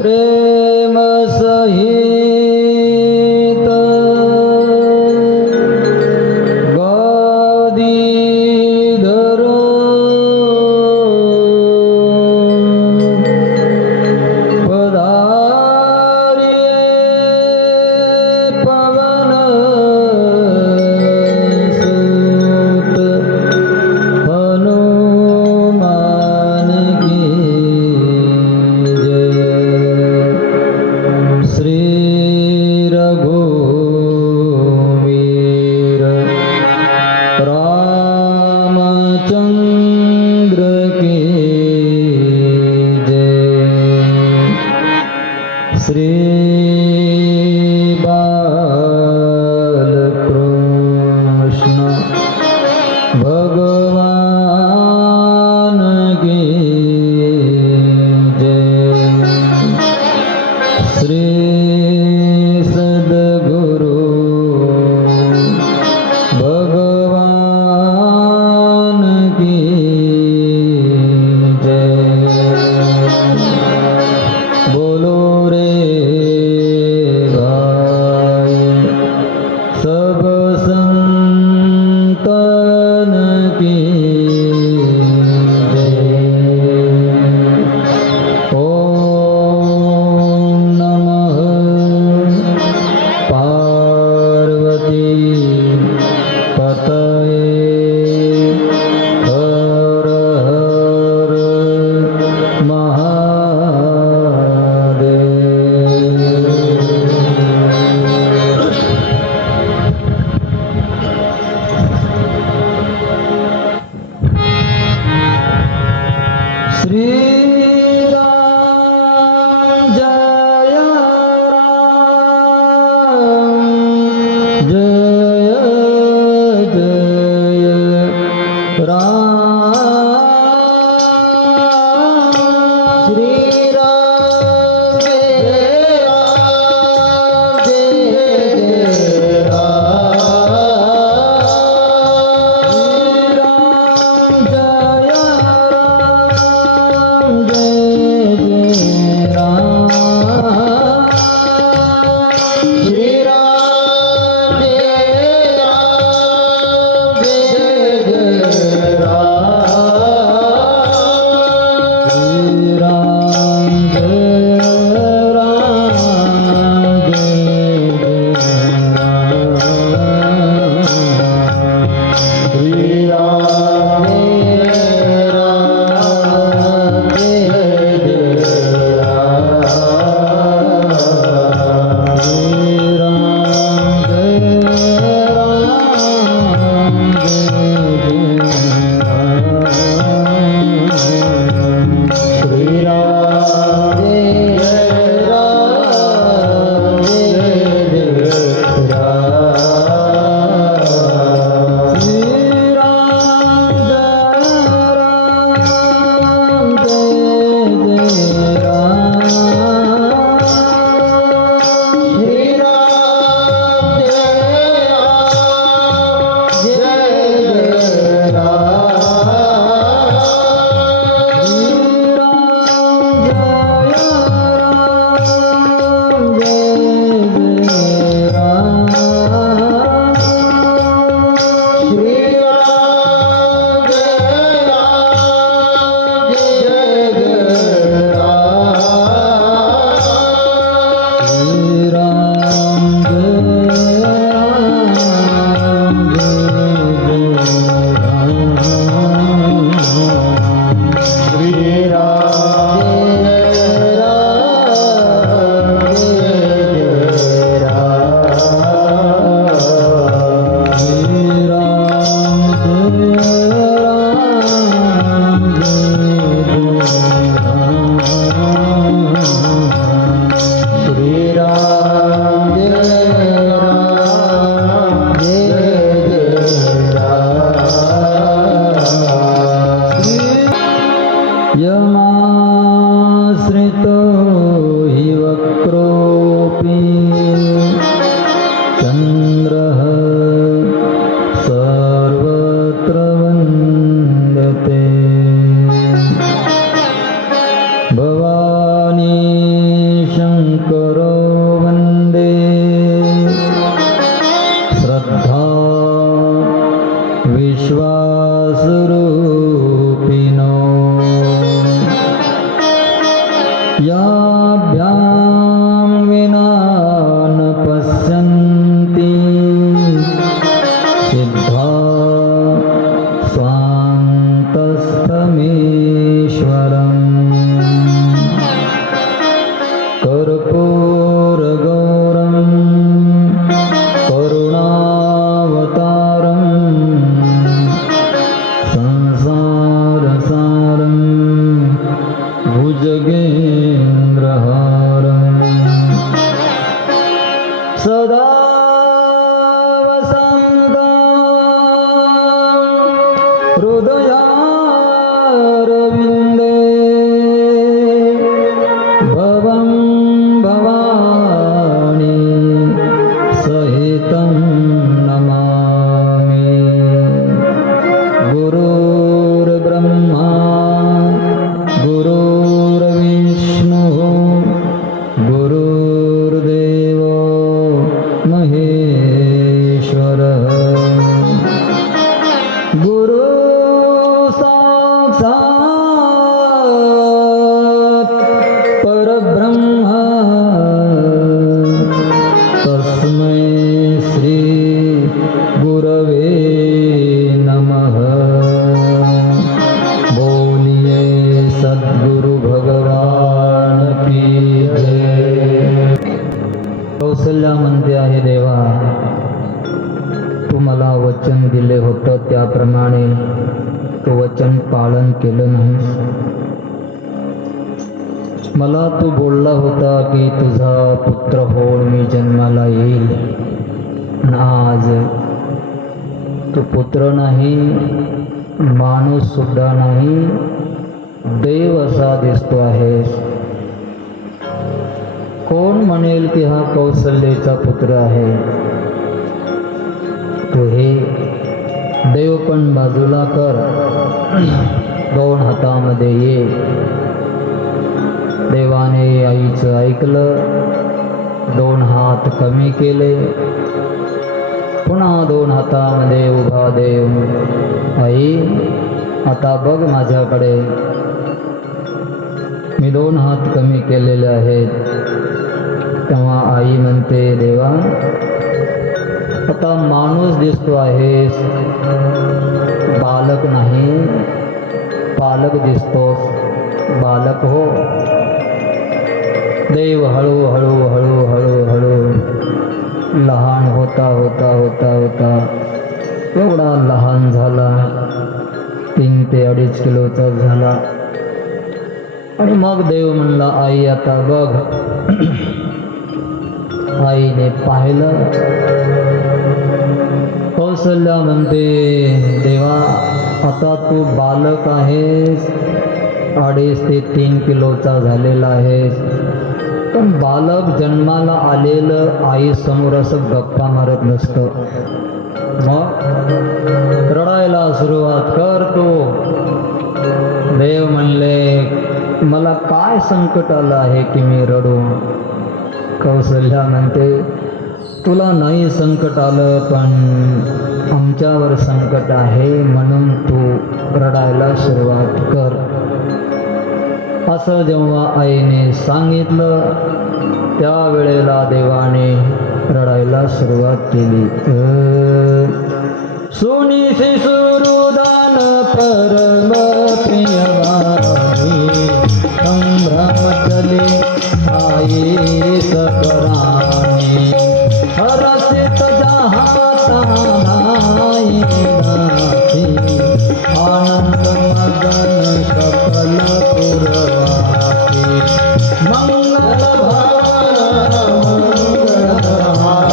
प्रेम सहित गादीधर पधारिये पवन सुत विश्वासरूपिणो याभ्यां विना न पश्यन्ति सिद्धा स्वान्तस्थमीश्वरम् कर्पूरगौरं करुणावतारं संसारसारं भुजगेन्द्रहारं सदा वसन्तं हृदयारविन्दे भवं भवानी सहितं नमामि। गुरुर्ब्रह्मा गुरुर्विष्णुः गुरुर्देवो महेश्वरः गुरु साक्षात् परब्रह्म तस्मै श्री गुरवे नमः। बोलिए सद्गुरु भगवान की जय। कौसल्या म्हणते आहे, देवा तू मला वचन दिले होतं त्याप्रमाणे तू वचन पालन केलं नाहीस। मला तू बोलला होता की तुझा पुत्र होऊन मी जन्माला येईल, आणि आज तू पुत्र नाही, माणूस सुद्धा नाही, देव असा दिसतो आहेस। कोण म्हणेल की हा कौसल्याचा पुत्र आहे? तू हे देव पण बाजूला कर, दोन हातामध्ये ये। देवाने आईचं ऐकलं, दोन हात कमी केले, पुन्हा दोन हातामध्ये उभा देव, आई आता बघ माझ्याकडे, मी दोन हात कमी केलेले आहेत। तेव्हा आई म्हणते, देवा आता माणूस दिसतो आहेस, बालक नाही, पालक दिसतोस, बालक हो। देव हळूहळू हळूहळू हळू लहान होता होता होता होता एवढा लहान झाला, 3 ते 2.5 किलोचा झाला। आणि मग देव म्हणला, आई आता बघ। आईने पाहिलं, कौसल्या म्हणते, देवा आता तू बालक आहेस, 2.5 ते 3 किलोचा झालेला आहेस, पण बालक जन्माला आलेलं आई समोर असं गप्पा मारत नसतं, मग रडायला सुरुवात करतो। देव म्हणले, मला काय संकट आलं आहे की मी रडू? कौसल्या म्हणते, तुला नाही संकट आलं, पण आमच्यावर संकट आहे, म्हणून तू रडायला सुरुवात कर। असं जेव्हा आईने सांगितलं, त्यावेळेला देवाने रडायला सुरुवात केली। सोनी शिशुरुदान परम प्रियवाणी, संभ्रम चले आई सकरानी, हरसित जहातानाई नाथी, आनंद मगन सकल पुरवासी, मंगल भवन मंगलहारी,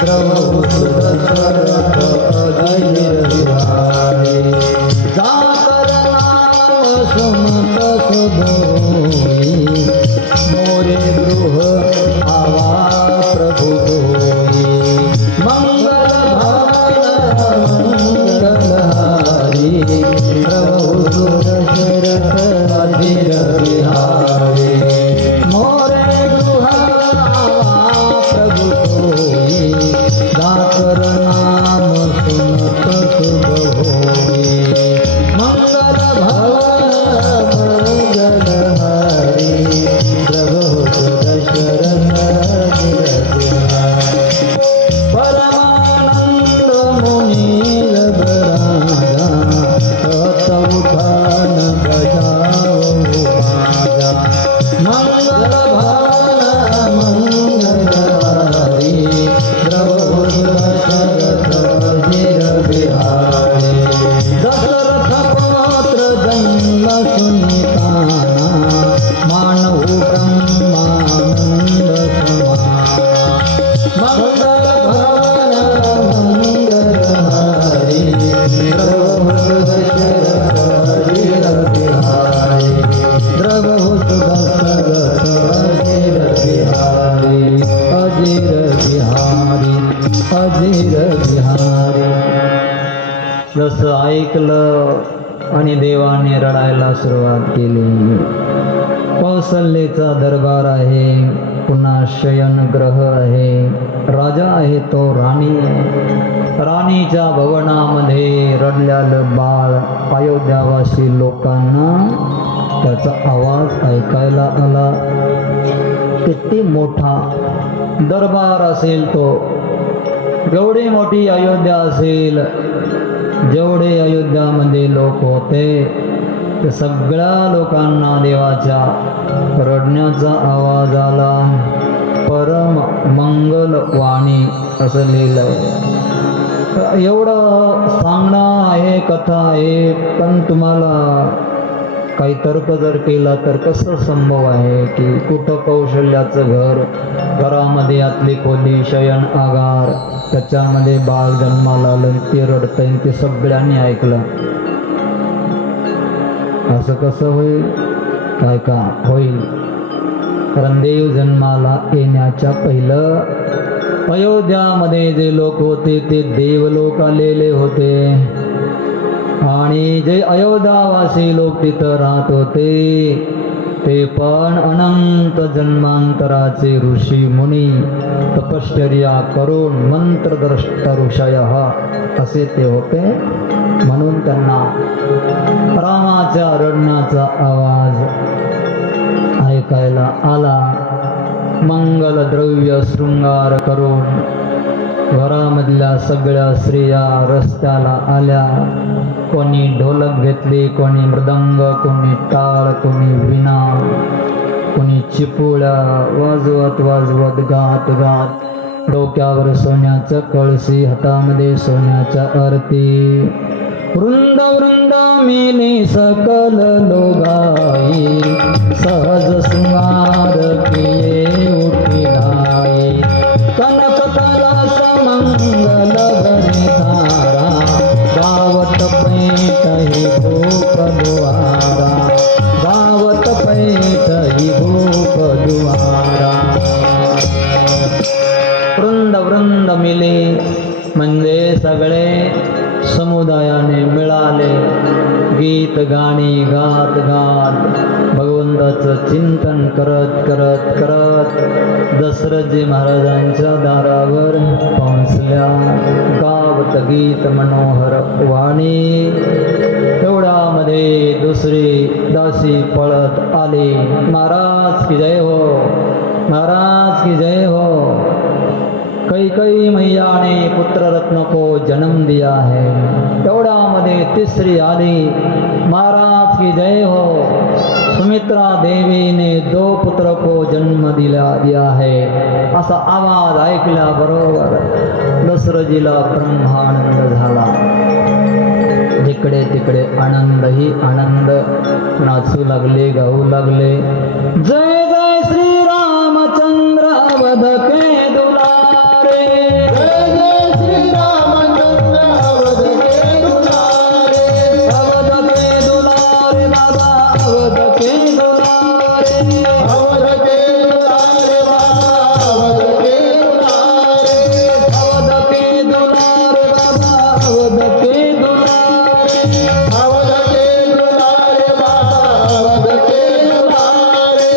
प्रभु सुदशरथ अजय विहारी। जसं ऐकलं आणि देवाने रडायला सुरुवात केली. कौसल्येचा दरबार आहे, पुन्हा शयन ग्रह आहे, राजा आहे तो राणी आहे. राणीच्या भवनामध्ये रडल्यालं बाळ अयोध्यावासी लोकांना त्याचा आवाज ऐकायला आला. किती मोठा दरबार असेल तो, जेवढी मोठी अयोध्या असेल, जेवढे अयोध्यामध्ये लोक होते ते सगळ्या लोकांना देवाच्या रडण्याचा आवाज आला. परम मंगल वाणी असं लिहिलंय. एवढं सांगणं आहे, कथा आहे, पण तुम्हाला काही तर्क जर केला तर कसं संभव आहे की कुठं कौशल्याचं घर, घरामध्ये आतली खोली, शयन आगार, त्याच्यामध्ये बाळ जन्माला आलं, ते रडतंय, ते सगळ्यांनी ऐकलं. असं कसं होईल? काय का होईल? कारण देव जन्माला येण्याच्या पहिलं अयोध्यामध्ये जे लोक होते ते देवलोक आलेले होते, आणि जे अयोध्यावासी लोक तिथं राहत होते ते पण अनंत जन्मांतराचे ऋषी मुनी तपश्चर्या करून मंत्रद्रष्ट ऋषय असे ते होते. म्हणून त्यांना रामाच्या रडण्याचा आवाज ऐकायला आला. मंगल द्रव्य शृंगार करून घरामधल्या सगळ्या स्त्रिया रस्त्याला आल्या. कोणी ढोलक घेतली, कोणी मृदंग, कोणी टाळ, कोणी विणा, कोणी चिपुळ्या वाजवत वाजवत गात गात, डोक्यावर सोन्याचं कळशी, हातामध्ये सोन्याच्या आरती. वृंद वृंद मेले सकल लोगाई, सहज शृंगार किये उठी धाई. कनक कलास मंगल भरे तारा, गावत पैठ ही भूप दुआरा, गावत पैठ ही भूप दुआरा. वृंद वृंद मिले म्हणजे सगळे समुदायाने मिळाले. गीत गाणी गात गात भगवंताचं चिंतन करत करत करत दशरथजी महाराजांच्या दारावर पोहोचल्या. गावत गीत मनोहर वाणी. एवढ्यामध्ये दुसरी दासी पळत आली. महाराज की जय हो, महाराज की जय हो. कैकई मैया ने पुत्र रत्न को जन्म दिया है. एवढ्यामध्ये तिसरी आली. महाराज की जय हो. सुमित्रा देवी ने 2 पुत्र को जन्म दिया है. असा आवाज ऐकल्याबरोबर दशरथजीला ब्रह्मानंद झाला. जिकडे तिकडे आनंद ही आनंद. नाचू लागले, गाऊ लागले. जय जय श्री रामचंद्र अवध के दुलारे, जय जय श्री रामचंद्र अवध के दुलारे, अवध के दुलारे बाबा, अवध के दुलारे, अवध के दुलारे बाबा, अवध के दुलारे, अवध के दुलारे बाबा, अवध के दुलारे, अवध के दुलारे बाबा, अवध के दुलारे.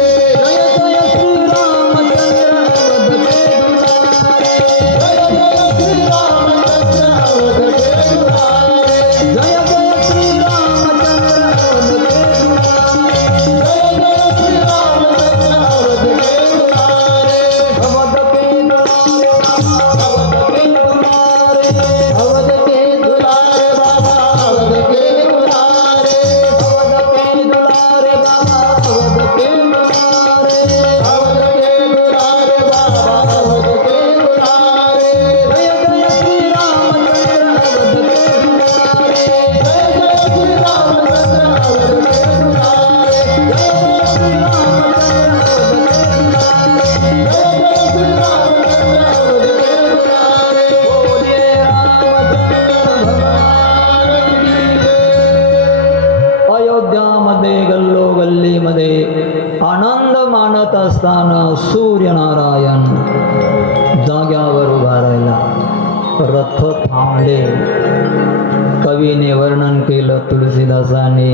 केलं तुलसीदासाने.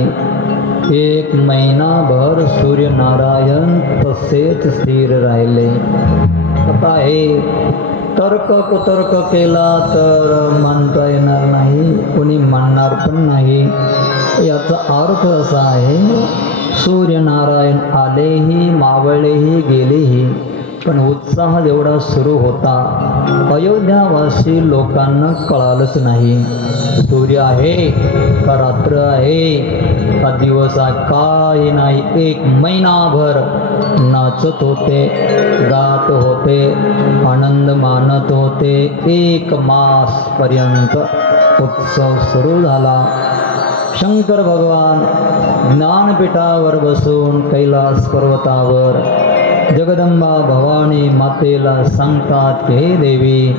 1 महिनाभर सूर्यनारायण तसेच स्थिर राहिले. आता हे तर्क कुतर्क केला तर मानता येणार नाही, कोणी मानणार पण नाही. याचा अर्थ असा आहे, सूर्यनारायण आलेही मावळलेही गेलेही, पण उत्साह जेवढा सुरू होता अयोध्यावासी लोकांना कळालंच नाही. सूर्य आहे का रात्र आहे का दिवस आहे काही नाही. 1 महिनाभर नाचत होते, गात होते, आनंद मानत होते. 1 मास पर्यंत उत्सव सुरू झाला. शंकर भगवान ज्ञानपीठावर बसून कैलास पर्वतावर जगदंबा भवानी मातेला सांगतात की हे देवी,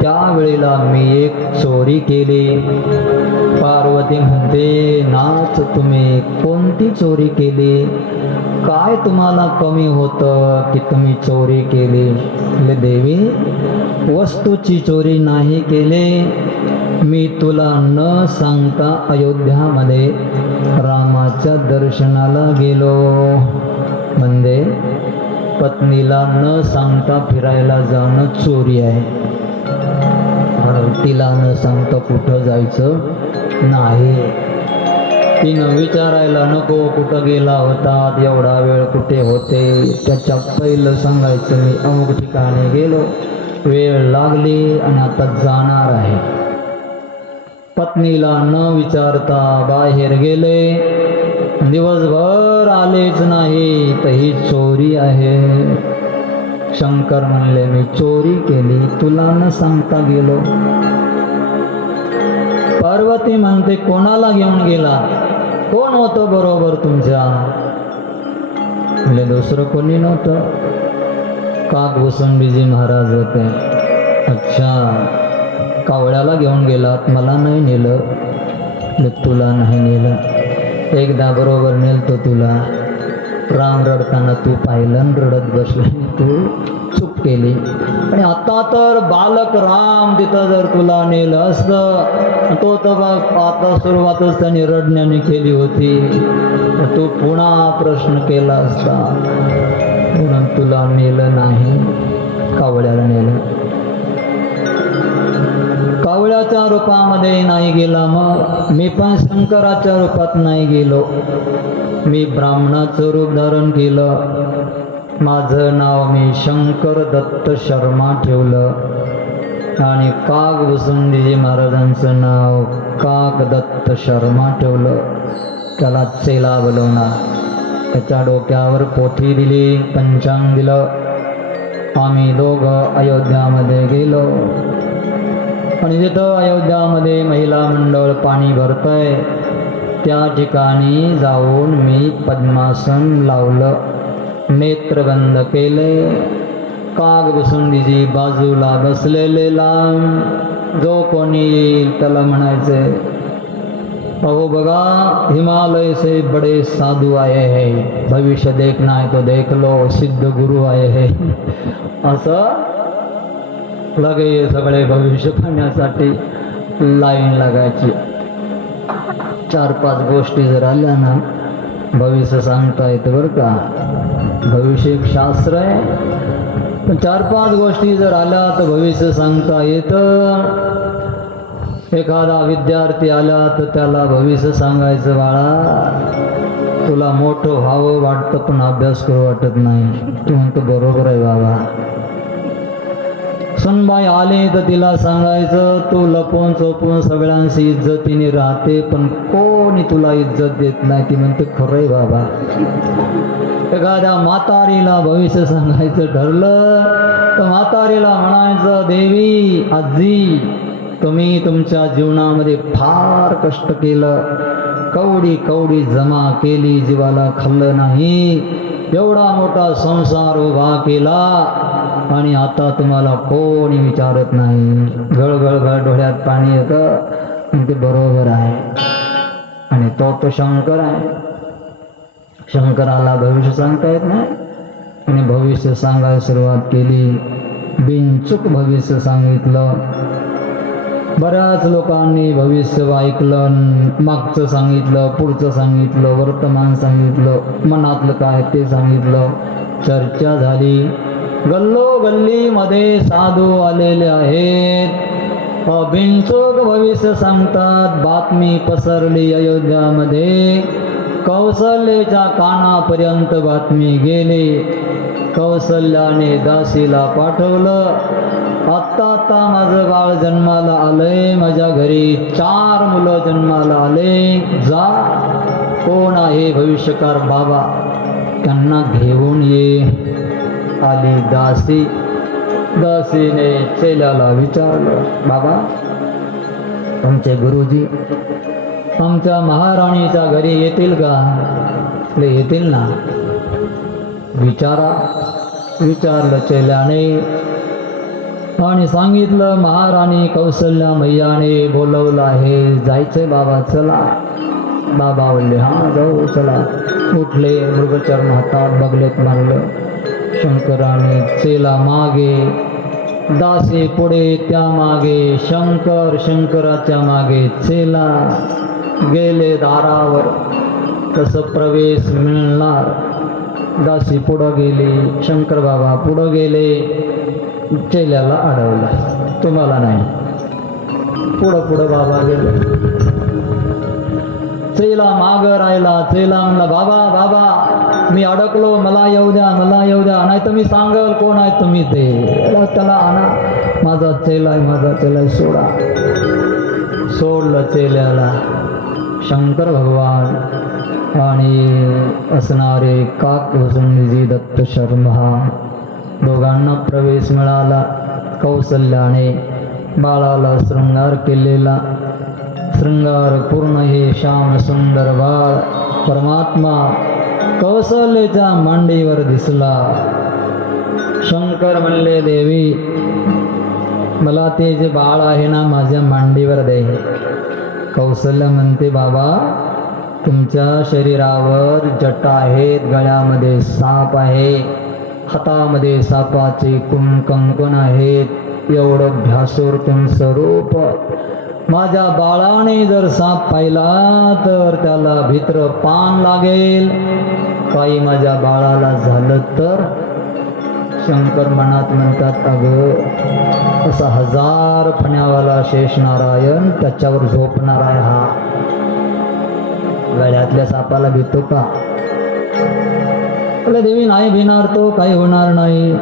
त्यावेळेला मी एक चोरी केली. पार्वती म्हणते, नाच, तुम्ही कोणती चोरी केली? काय तुम्हाला कमी होतं की तुम्ही चोरी केली? म्हणजे देवी, वस्तूची चोरी नाही केली. मी तुला न सांगता अयोध्यामध्ये रामाच्या दर्शनाला गेलो. म्हणजे पत्नीला न सांगता फिरायला जाणं चोरी आहे. तिला न सांगता कुठं जायचं नाही. तिनं विचारायला नको कुठं गेला होता, एवढा वेळ कुठे होते. त्याच्या पहिलं सांगायचं मी अमुक ठिकाणी गेलो, वेळ लागली आणि आता जाणार आहे. पत्नीला न विचारता बाहेर गेले, दिवसभर आलेच नाही, तर ही चोरी आहे. शंकर म्हणले, मी चोरी केली, तुला न सांगता गेलो. पार्वती म्हणते, कोणाला घेऊन गेला? कोण होतं बरोबर तुमच्या? म्हणले, दुसरं कोणी नव्हतं, काकभूषणजी महाराज होते. अच्छा, कावळ्याला घेऊन गेलात, मला नाही नेलं? तुला नाही नेलं, एकदा बरोबर नेलतो तुला. राम रडताना तू पाहिलं आणि रडत बसले, तू चूक केली. आणि आता तर बालक राम तिथं जर तुला नेलं असतं, तो तर आता सुरुवातच त्यांनी रडण्याने केली होती, तू पुन्हा प्रश्न केला असता. म्हणून तुला नेलं नाही, कावळ्याला नेलं. कावळ्याच्या रूपामध्ये नाही गेला, मग मी पण शंकराच्या रूपात नाही गेलो. मी ब्राह्मणाचं रूप धारण केलं. माझं नाव मी शंकर दत्त शर्मा ठेवलं आणि काकभूषणजी महाराजांचं नाव काक दत्त शर्मा ठेवलं. त्याला चेला बोलवणार, त्याच्या डोक्यावर पोथी दिली, पंचांग दिलं. आम्ही दोघं अयोध्यामध्ये गेलो आणि जिथं अयोध्यामध्ये महिला मंडळ पाणी भरतंय त्या ठिकाणी जाऊन मी पद्मासन लावलं, नेत्र बंद केले. काकभूषणजी बाजूला बसलेले लांब, जो कोणी येईल त्याला म्हणायचे, अहो बघा, हिमालय से बड़े साधू आए हैं, भविष्य देखना है तो देख लो, सिद्ध गुरु आए हैं. असं लगे सगळे भविष्य पाहण्यासाठी लाईन लागायची. 4-5 गोष्टी जर आल्या ना, भविष्य सांगता येतं बरं का. भविष्य एक शास्त्र आहे, पण 4-5 गोष्टी जर आल्या तर भविष्य सांगता येतं. एखादा विद्यार्थी आला तर त्याला भविष्य सांगायचं, बाळा तुला मोठं व्हावं वाटतं पण अभ्यास करू वाटत नाही. तू म्हणतो बरोबर आहे बाबा. सुनबाई आले तर तिला सांगायचं, तू लपून चोपून सगळ्यांशी इज्जतीने राहते पण कोणी तुला इज्जत देत नाही. ती म्हणते खरंय बाबा. एखाद्या म्हातारीला भविष्य सांगायचं ठरलं तर म्हातारीला म्हणायचं, देवी, आजी, तुम्ही तुमच्या जीवनामध्ये फार कष्ट केलं, कवडी कवडी जमा केली, जीवाला खाल्लं नाही, एवढा मोठा संसार उभा केला आणि आता तुम्हाला कोणी विचारत नाही. गळगळ डोळ्यात पाणी येतं. ते बरोबर आहे. आणि तो शंकर आहे. शंकराला भविष्य सांगता येत नाही आणि भविष्य सांगायला सुरुवात केली. बिनचूक भविष्य सांगितलं. बऱ्याच लोकांनी भविष्य ऐकलं, मागचं सांगितलं, पुढचं सांगितलं, वर्तमान सांगितलं, मनातलं काय ते सांगितलं, चर्चा झाली. गल्लोगल्लीमध्ये साधू आलेले आहेत, बिनचूक भविष्य सांगतात. बातमी पसरली अयोध्यामध्ये, कौसल्याच्या कानापर्यंत बातमी गेली. कौसल्याने दासीला पाठवलं, आत्ता माझं बाळ जन्माला आलंय, माझ्या घरी 4 मुलं जन्माला आले, जा कोण आहे भविष्यकार बाबा त्यांना घेऊन ये. आली दासी. दासीने चेल्याला विचारलं, बाबा तुमचे गुरुजी आमच्या महाराणीच्या घरी येतील का? येतील ना. विचारलं चेल्याने आणि सांगितलं, महाराणी कौसल्या मैयाने बोलवलं आहे, जायचंय बाबा, चला. बाबा बोलले, हां जाऊ, चला. उठले, मृगचरण हातात, बगलेत मारलं. शंकराने चेला मागे, दासी पुढे, त्या मागे शंकर, शंकराच्या मागे चेला. गेले दारावर, तसं प्रवेश मिळणार. दासी पुढं गेली, शंकर बाबा पुढं गेले. चेल्याला अडवलं, तुम्हाला नाही. पुढं बाबा गेले. चेला माग राहिला. चेला म्हणला, बाबा मी अडकलो, मला येऊ द्या, नाही तर मी सांगल कोण आहे तुम्ही ते. त्याला आणा, माझा चेला आहे, सोडा. सोडलं चेल्याला. शंकर भगवान आणि असणारे काकभुजंगजी दत्त शर्मा दोघांना प्रवेश मिळाला. कौसल्याने बाळाला शृंगार केलेला. शृंगार पूर्ण हे श्याम सुंदर बाळ परमात्मा कौसल्याच्या मांडीवर दिसला. शंकर म्हणले, देवी मला ते जे बाळ आहे ना माझ्या मांडीवर दे. कौसल्या म्हणते, बाबा तुमच्या शरीरावर जटा आहेत, गळ्यामध्ये साप आहे, हातामध्ये सापाचे कंकण आहेत, एवढं भ्यासूर तुमचं रूप. माझ्या बाळाने जर साप पाहिला तर त्याला भित्र पान लागेल, काही माझ्या बाळाला झालं तर. शंकर मनात म्हणतात, अगं असा 1000 फण्यावाला शेष नारायण त्याच्यावर झोपणार आहे हा, गळ्यातल्या सापाला भीतो का? देवी नाही भिणार तो, काही होणार नाही.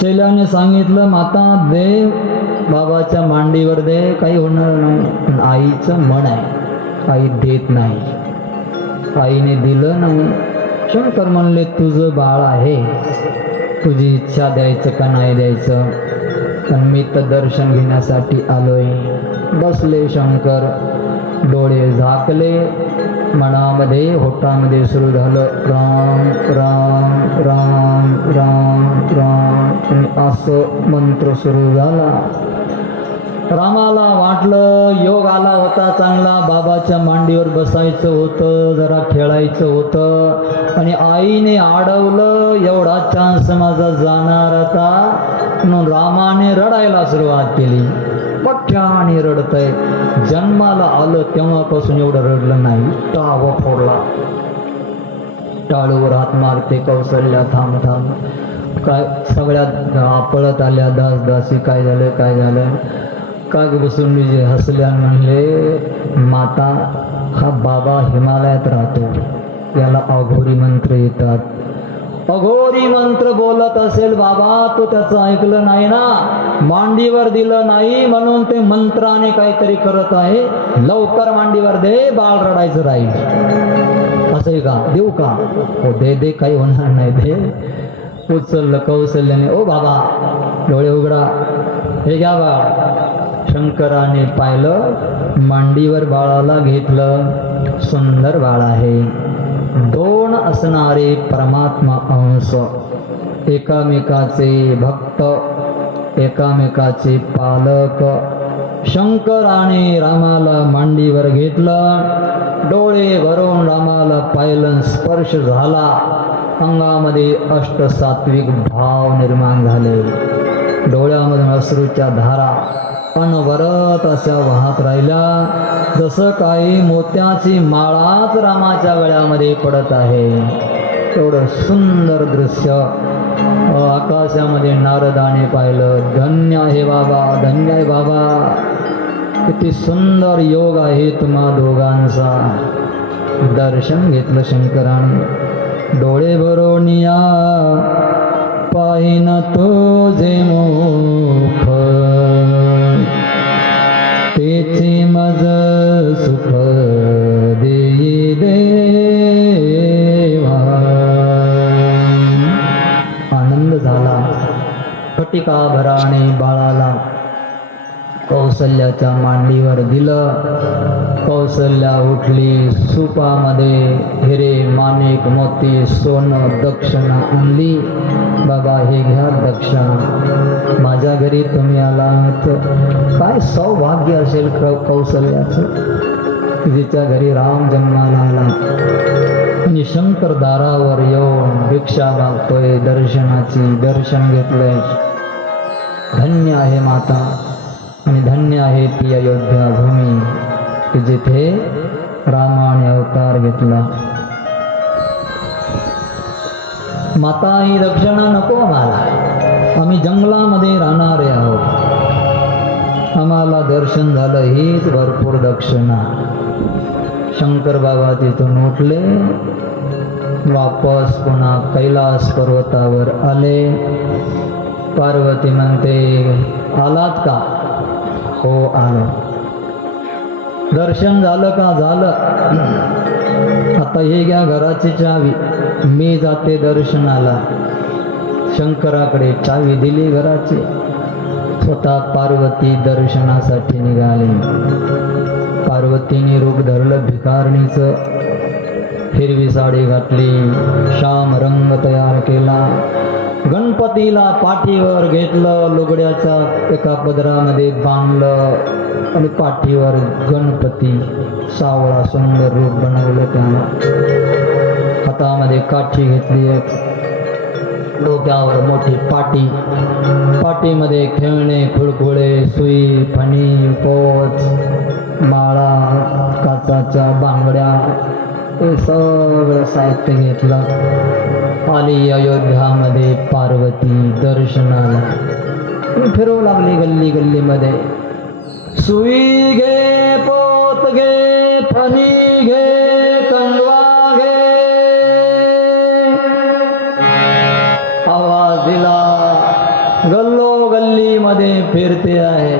चेल्याने सांगितलं, माता दे, बाबाच्या मांडीवर दे, काही होणार नाही. आईचं मन आहे, आई देत नाही. आईने दिलं नाही. शंकर म्हणले, तुझं बाळ आहे, तुझी इच्छा द्यायचं का नाही द्यायचं, पण मी तर दर्शन घेण्यासाठी आलोय. बसले शंकर, डोळे झाकले, मनामध्ये होटामध्ये सुरू झालं राम राम राम राम राम, आणि असं मंत्र सुरू झाला. रामाला वाटलं योग आला होता चांगला, बाबाच्या मांडीवर बसायचं होतं, जरा खेळायचं होतं, आणि आईने अडवलं, एवढा चान्स माझा जाणार होता. म्हणून रामाने रडायला सुरुवात केली. पठ्याने रडतय. जन्माला आलं तेव्हापासून एवढं रडलं नाही. टाव फोडला, टाळूवर हात मारते. कौसल्या थांब थांब, काय सगळ्या पळत आल्या. दासी काय झालं काग बसून जे हसल्या. म्हणले, माता हा बाबा हिमालयात राहतो, याला अघोरी मंत्र येतात. अघोरी मंत्र बोलत असेल बाबा, तो त्याचं ऐकलं नाही ना, मांडीवर दिलं नाही म्हणून ते मंत्राने काहीतरी करत आहे. लवकर मांडीवर दे, बाळ रडायचं राहील. असं आहे का? देऊ का? हो दे, काही होणार नाही, दे. उचललं कौसल्याने. ओ बाबा डोळे उघडा, हे घ्या बाळ. शंकराने पाहिलं, मांडीवर बाळाला घेतलं. सुंदर बाळ आहे. 2 असणारे परमात्मा अंश, एकामेकाचे भक्त, एकामेकाचे पालक. शंकराने रामाला मांडीवर घेतलं. डोळे भरून रामाला पाहिलं, स्पर्श झाला. अंगामध्ये अष्टसात्विक भाव निर्माण झाले. डोळ्यामधून अश्रूच्या धारा. अनवरत अशा वाहत राहिल्या, जसं काही मोत्याची माळाच रामाच्या गळ्यामध्ये पडत आहे. एवढं सुंदर दृश्य आकाशामध्ये नारदाने पाहिलं. धन्य आहे बाबा, धन्य आहे बाबा, किती सुंदर योग आहे तुम्हा दोघांचा. दर्शन घेतलं शंकराने. डोळे भरोनिया पाहिन तुझे मुख, तेचे मज सुख देई देवा. आनंद झाला फटिका भराने बाळाला कौसल्याच्या मांडीवर दिलं. कौसल्या उठली. सुपामध्ये हिरे माणिक मोती सोनं दक्षिणा आणली. बाबा हे घ्या दक्षिणा, माझ्या घरी तुम्ही आलात. काय सौभाग्य असेल कौसल्याचं, जिच्या घरी राम जन्माला आला आणि शंकर दारावर येऊन भिक्षा मागतोय दर्शनाची. दर्शन घेतलंय. धन्य आहे माता आणि धन्य आहे ती अयोध्या भूमी की जिथे रामाने अवतार घेतला. माता ही दक्षिणा नको आम्हाला, आम्ही जंगलामध्ये राहणारे आहोत, आम्हाला दर्शन झालं हीच भरपूर दक्षिणा. शंकर बाबा तिथून उठले. वापस पुन्हा कैलास पर्वतावर आले. पार्वती म्हणते आलात का? हो आलो. दर्शन झालं का? झालं. आता हे घ्या घराची चावी, मी जाते दर्शनाला. शंकराकडे चावी दिली घराची. स्वतः पार्वती दर्शनासाठी निघाली. पार्वतीने रूप धरलं भिकारणीचं. हिरवी साडी घातली, श्याम रंग तयार केला. गणपतीला पाठीवर घेतलं, लुगड्याच्या एका पदरामध्ये बांधलं आणि पाठीवर गणपती सावळा सुंदर रूप बनवलं त्याला. हातामध्ये काठी घेतली, डोक्यावर मोठी पाटी. पाटीमध्ये खेळणे, खुळखुळे, सुई, फणी, पोच, माळा, काचाच्या बांगड्या, हे सगळं साहित्य घेतलं. आली अयोध्यामध्ये पार्वती दर्शनाला. फिरवू लागली गल्ली गल्लीमध्ये. सुई घे, पोत घे, फणी घे, कंगवा घे. आवाज दिला. गल्लो गल्लीमध्ये फिरते आहे.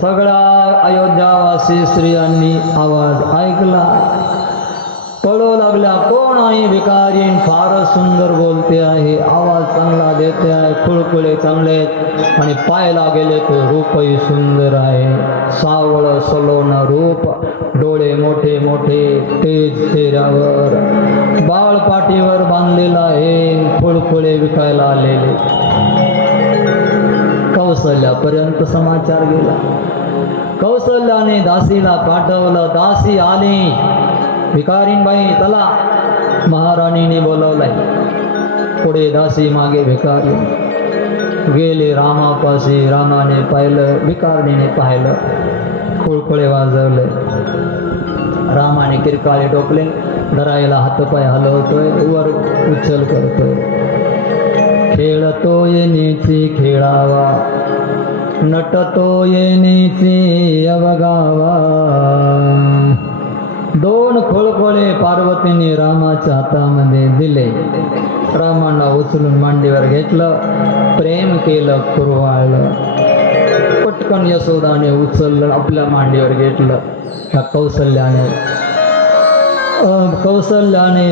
सगळ्या अयोध्यावासी स्त्रियांनी आवाज ऐकला. कळू लागल्या कोण आहे भिकारीण, फारच सुंदर बोलते आहे, आवाज चांगला देते आहे, खुळखुळे चांगले आणि पाहायला गेले तर रूपही सुंदर आहे. सावळ सलोन रूप, डोळे मोठे मोठे, तेज चेहऱ्यावर, बाळ पाठीवर बांधलेला आहे, खुळखुळे विकायला आलेले. कौसल्यापर्यंत समाचार गेला. कौसल्याने दासीला पाठवलं. दासी आली. भिकारीण बाई चला, महाराणीने बोलवलाय. पुढे दासी, मागे भिकारी. गेले रामापाशी. रामाने पाहिलं, भिकारणीने पाहिलं. खुळखुळे वाजवले. रामाने किरकाळे टोकले. धरायला हातपाय हलवतोय, वर उचल करतोय. खेळतो येण्याची खेळावा, नटतो येण्याची अवगावा. दोन खुळखुळे पार्वतीने रामाच्या हातामध्ये दिले. रामांना उचलून मांडीवर घेतलं, प्रेम केलं, कुरवाळलं. पटकन यशोदाने उचललं, आपल्या मांडीवर घेतलं. त्या कौसल्याने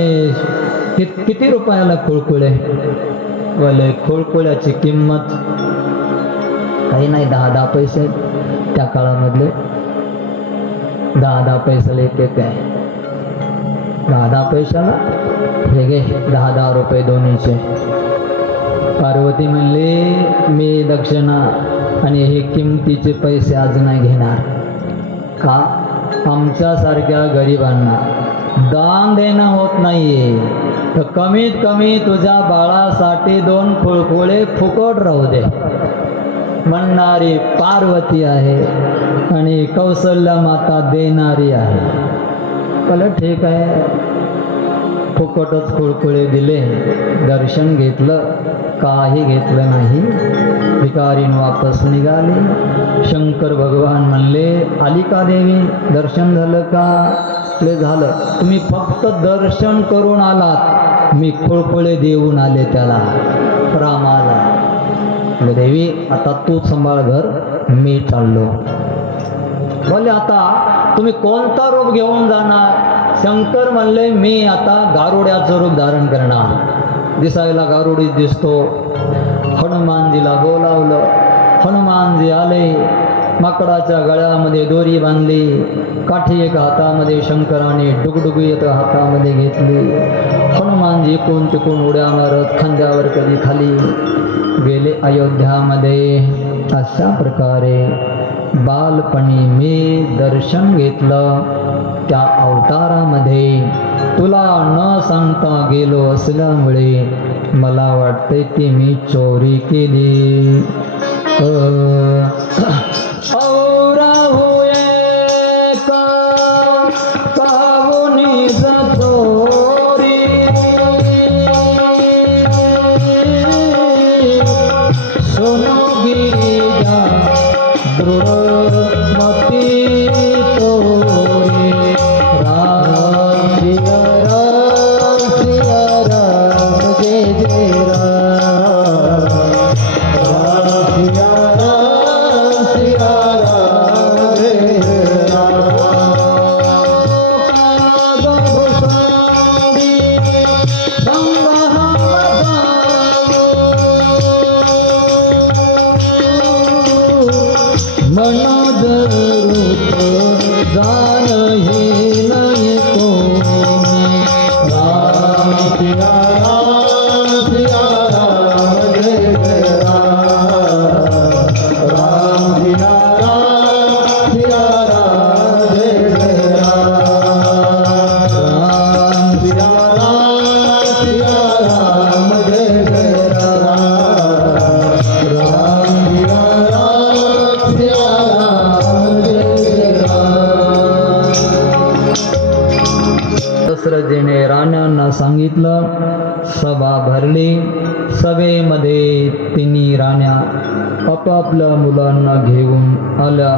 किती रुपयाला खुळखुळे? बोले खुळखुळ्याची किंमत काही नाही, 10 पैसे. त्या काळामधले 10 पैशाला एक आहे. 10 पैशाला हे घे, 10 रुपये दोन्हीचे. पार्वती म्हणले मी दक्षिणा आणि हे किमतीचे पैसे आज नाही घेणार. का? आमच्यासारख्या गरिबांना दान देणं होत नाहीये, तर कमीत कमी तुझ्या बाळासाठी 2 खुळखुळे फुकट राहू दे. म्हणणारी पार्वती आहे आणि कौशल्या माता देणारी आहे. चला ठीक आहे, फुकटच कुळकुळे दिले, दर्शन घेतलं, काही घेतलं नाही. भिकारीन वापस निघाले. शंकर भगवान म्हणले, आली का देवी, दर्शन झालं का? ते झालं, तुम्ही फक्त दर्शन करून आलात, मी कुळकुळे देऊन आले त्याला, रामाला. देवी आता तू सांभाळ घर, मी चाललो. बोले आता तुम्ही कोणता रूप घेऊन जाणार? शंकर म्हणले, मी आता गारुड्याचं रूप धारण करणार. दिसायला गारुडी दिसतो. हनुमानजीला बोलावलं. हनुमानजी आले. माकडाच्या गळ्यामध्ये दोरी बांधली. काठी एका हातामध्ये शंकराने डुगडुगी एका हातामध्ये घेतली. हनुमानजी कोण तिकून उड्या मारत खांद्यावर कधी खाली गेले अयोध्यामध्ये. अशा प्रकारे बालपणी मी दर्शन घेतलं. त्या अवतारामध्ये तुला न सांगता गेलो असल्यामुळे मला वाटते की मी चोरी केली. औरा होये कावुनी चोरी सोनो गिरिजा दृढमती तोरी. राम सिया राम सिया राम जय जय राम. राम सिया राम सिया राम जय जय राम. गंगोसांदी मनोज रूप जानही नहीं को. राम सिया राम जय जय राम. राम सिया राम जय जय राम. राम सिया राम जय जय राम. राम सिया दशरथीने राण्यांना सांगितलं. सभा भरली. सभेमध्ये तिन्ही राण्या आपापल्या मुलांना घेऊन आल्या.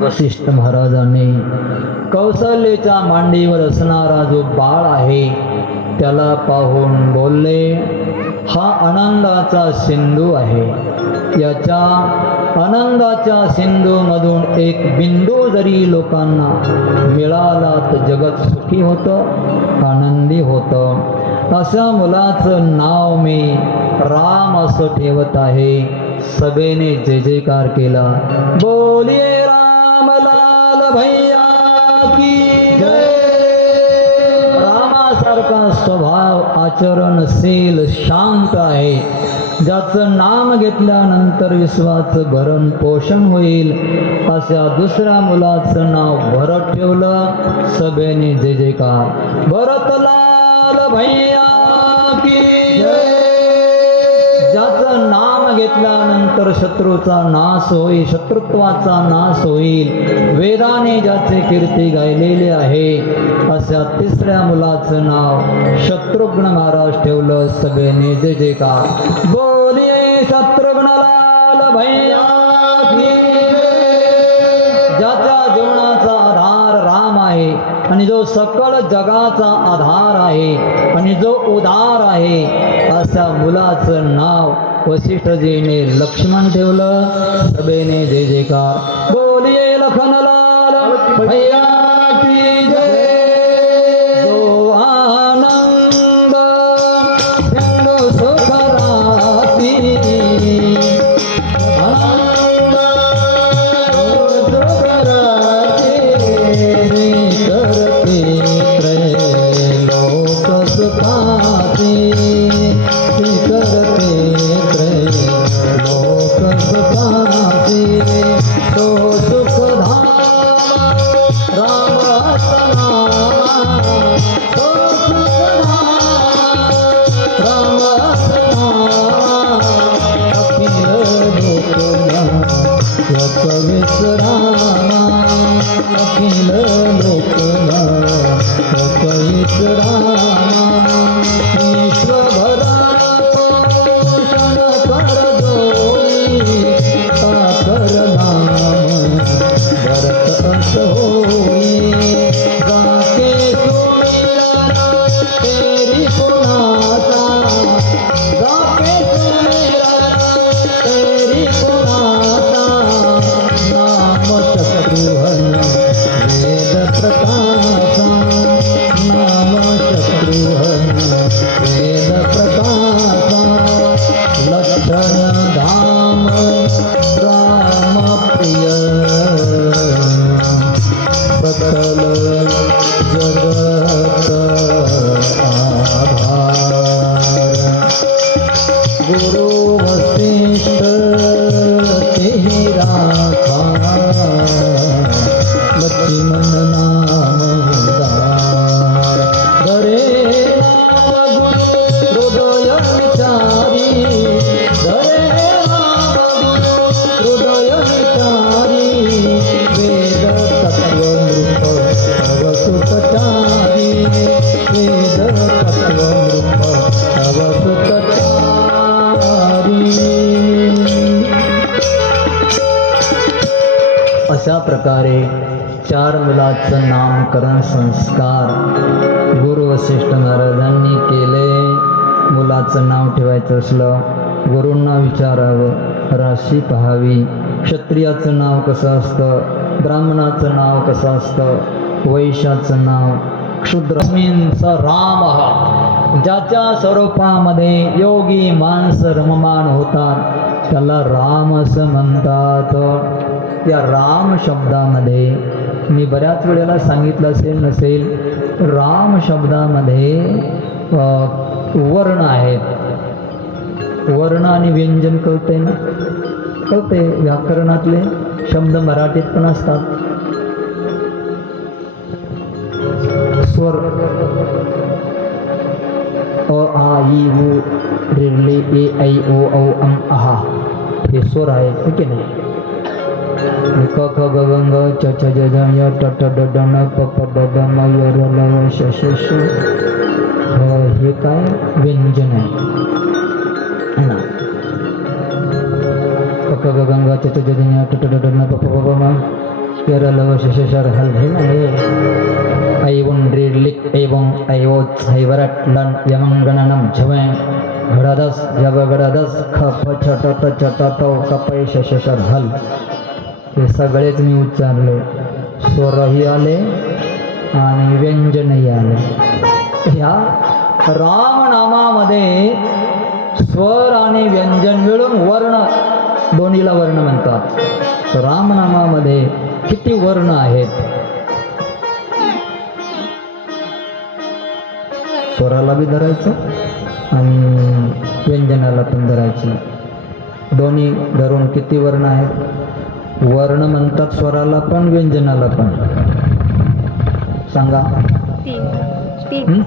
वसिष्ठ महाराजांनी कौशल्याच्या मांडीवर असणारा जो बाळ आहे त्याला पाहून बोलले, हा आनंदाचा सिंधू आहे. याच्या आनंदाच्या सिंधूमधून एक बिंदू जरी लोकांना मिळाला तर जगत सुखी होतं, आनंदी होतं. अशा मुलाचं नाव मी राम असं ठेवत आहे. सभेने जय जयकार केला. बोलिये रामलाल भैया की जय. रामासारखा स्वभाव आचरणशील शांत आहे, ज्याचं नाम घेतल्यानंतर विश्वाचं भरण पोषण होईल, अशा दुसऱ्या मुलाचं नाव भरत ठेवलं. सभेने जय जयकार. भरतलाल भैया की जय. ज्याचं नाम घेतल्यानंतर शत्रूचा नाश होईल, शत्रुत्वाचा नाश होईल, वेदाने ज्याचे कीर्ती गायलेले आहे, अशा तिसऱ्या मुलाचं नाव शत्रुघ्न महाराज ठेवलं. सगळ्यांनी जय जयकार. बोलिये शत्रुघ्नलाल भैया की जय. ज्याच्या जीवनाचा आधार राम आहे आणि जो सकळ जगाचा आधार आहे आणि जो उदार आहे, अशा मुलाचं नाव वसिष्ठजीने लक्ष्मण ठेवलं. सभेने जय जयकार. बोलिये लखनलाल भैया की जय. जो आनंद सिंधू सुख राशी, आनंद सुख राशी, करते त्रैलोक सुखासी, करते त्रैलोक सुखासी. तो सुख धाम अखिल लोकना कळीत रामा विश्वभरा पोषण कर जोई साकर नाम भरत अस होई गाके सुमिरन तेरी पुनासा गाके सुमिरन तेरी पुनासा नाम शत्रुघ्न वेद प्रकाशा नाम शत्रुघ्न वेद प्रकाशा लक्षण धाम राम प्रिय सकल जगत आधार गुरु वशिष्ठ तेहि राखा लक्ष्मण नाम उदार धरे हृदय विचारी धरे हृदय विचारी वेद तत्वमृत तव सुतचारी वेद तत्वमृत तव सुतचारी. अशा प्रकारे 4 मुलाचं नामकरण संस्कार गुरु वशिष्ठ महाराजांनी केले. मुलाचं नाव ठेवायचं असलं गुरूंना विचारावं, राशी पाहावी. क्षत्रियाचं नाव कसं असतं, ब्राह्मणाचं नाव कसं असतं, वैश्याचं नाव, क्षुद्रमींचा राम ज्याच्या स्वरूपामध्ये योगी माणसं रममान होतात त्याला राम असं म्हणतात. या राम शब्दामध्ये मी बऱ्याच वेळेला सांगितलं असेल नसेल, राम शब्दामध्ये वर्ण आहेत. वर्ण आणि व्यंजन कळते ना, कळते. व्याकरणातले शब्द मराठीत पण असतात. स्वर अ आ इ उ रे ए ऐ ओ औ अम आहा हे स्वर आहे, ठीक आहे ना. क ख ग ग ग च छ ज झ य ट ट ड ड न प प ब ब म य र ल व श श श हे काय व्यंजन आहे ना. क ख ग ग ग च छ ज झ य ट ट ड ड न प प ब ब म य र ल व श श श हल हे ना. हे ऐवं रे लिक एवं ऐवोच हैवरट लन यमंगणनम झवं घडदस जब घडदस ख प छ ट त छ ट त क प श श श हल हे सगळेच मी उच्चारले. स्वरही आले आणि व्यंजनही आले. ह्या रामनामामध्ये स्वर आणि व्यंजन मिळून वर्ण, दोन्हीला वर्ण म्हणतात. रामनामामध्ये किती वर्ण आहेत? स्वराला बी धरायचं आणि व्यंजनाला पण धरायचं. दोन्ही धरून किती वर्ण आहेत? वर्ण म्हणतात स्वराला पण व्यंजनाला पण. सांगा. 3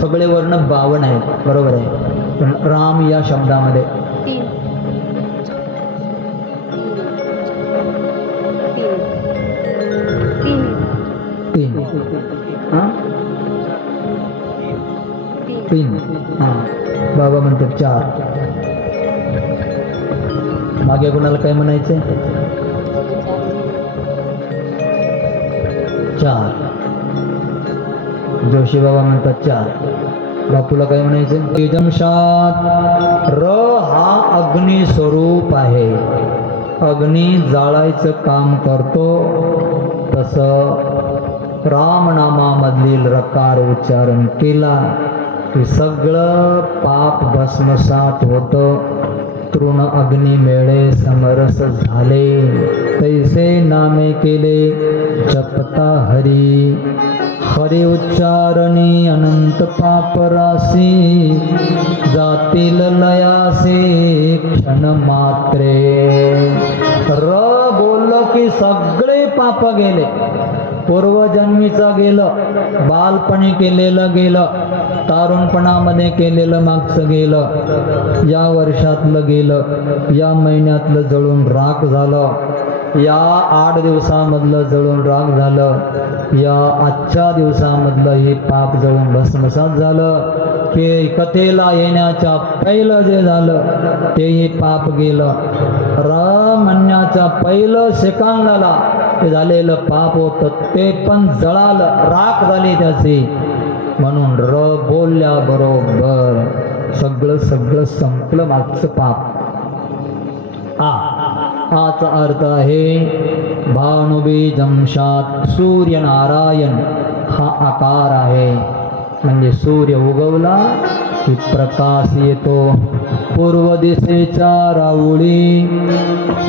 सगळे वर्ण 52 आहेत, बरोबर आहे. पण राम या शब्दामध्ये 3 बाबा म्हणतात 4. मागे कोणाला काय म्हणायचे? 4. जोशी बाबा म्हणतात 4. बापूला काय म्हणायचे? तेजमशात र हा अग्नी स्वरूप आहे. अग्नी जाळायचं काम करतो. तसं रामनामामधील रकार उच्चारण केला की सगळं पाप भस्मसात होतं. तृण अग्नी मेळे समरस झाले. तैसे नामे केले जपता हरी. हरी उच्चारणी अनंत पापराशी. जातील लयासे क्षण मात्रे. र बोललो की सगळे पाप गेले. पूर्वजन्मीचा गेलं, बालपणी केलेलं गेलं, तारुणपणामध्ये केलेलं मागचं गेलं, या वर्षातलं गेलं, या महिन्यातलं जळून राख झालं. या 8 दिवसामधलं जळून राख झालं, या आजच्या दिवसामधलं हे पाप जळून भस्मसात झालं, की कथेला येण्याच्या पहिलं जे झालं तेही पाप गेलं. र म्हणण्याच्या पहिलं सेकंदाला ते झालेलं पाप होतं ते पण जळालं, राख झाली त्याची. म्हणून र बोलल्याबरोबर सगळं संपलं मागचं पाप. हाचा अर्थ आहे भानुबीजं शात सूर्यनारायण हा आकार आहे. म्हणजे सूर्य उगवला की प्रकाश येतो. पूर्व दिशेच्या राऊळी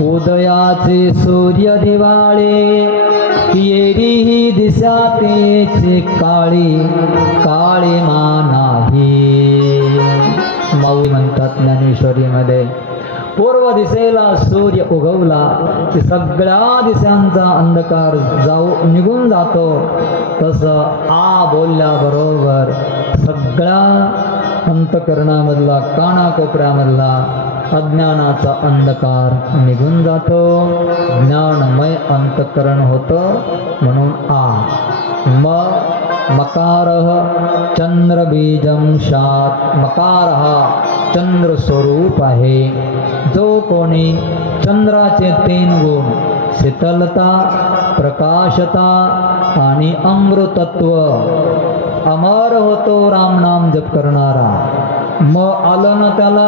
उदयाचे सूर्य दिवाळे, येरी ही दिशा तेची काळी काळी नाही. माऊली म्हणतात ज्ञानेश्वरीमध्ये, पूर्व दिशेला सूर्य उगवला की सगळ्या दिशांचा अंधकार निघून जातो. तसं बोलल्याबरोबर सगळ्या अंतकरणामधला कानाकोपऱ्यामधला अज्ञानाचा अंधकार निघून जातो, ज्ञानमय अंतकरण होतं. म्हणून मकारः चंद्रबीजं शात. मकार हा चंद्र स्वरूप आहे. जो कोणी चंद्राचे 3 गुण शीतलता, प्रकाशता आणि अमृतत्व, अमर होतो राम नाम जप करणारा. आलं ना त्याला,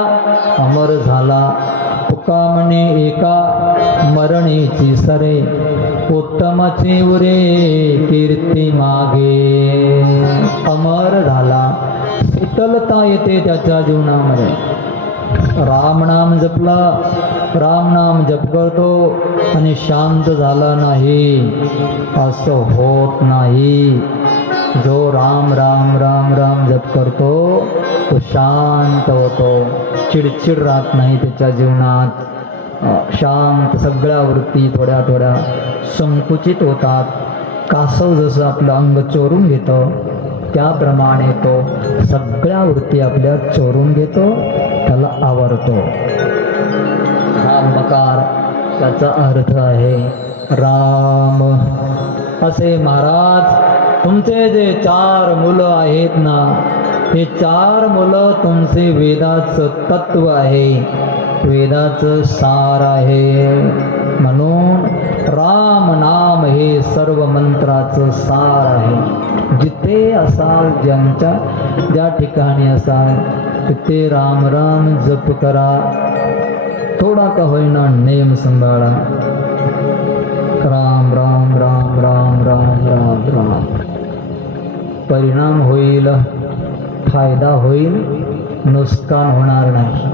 अमर झाला. तुका म्हणे एका मरणेची सरे, उत्तमचे उरे कीर्ती मागे. अमर झाला, शीतलता येते त्याच्या जीवनामध्ये. राम नाम जपला, राम नाम जप करतो आणि शांत झाला नाही, असं होत नाही. जो राम राम राम राम जप करतो तो शांत होतो, चिडचिड राहत नाही त्याच्या जीवनात. शांत, सगळ्या वृत्ती थोड्या थोड्या संकुचित होतात. कासव जसं आपलं अंग चोरून घेतो त्याप्रमाणे तो सगळ्या वृत्ती आपल्या चोरून घेतो, त्याला आवरतो. हा मकार त्याचा अर्थ आहे राम. असे महाराज, तुमचे जे 4 मुलं आहेत ना, हे 4 मुलं तुमचे वेदाचं तत्व आहे, वेदाचं सार आहे. म्हणून राम नाम हे सर्व मंत्राचं सार आहे. जिथे असाल, ज्या ठिकाणी असाल तिथे राम राम जप करा. थोडा का होईना नेम सांभाळा. राम राम राम राम राम राम राम. परिणाम होईल, फायदा होईल, नुकसान होणार नाही.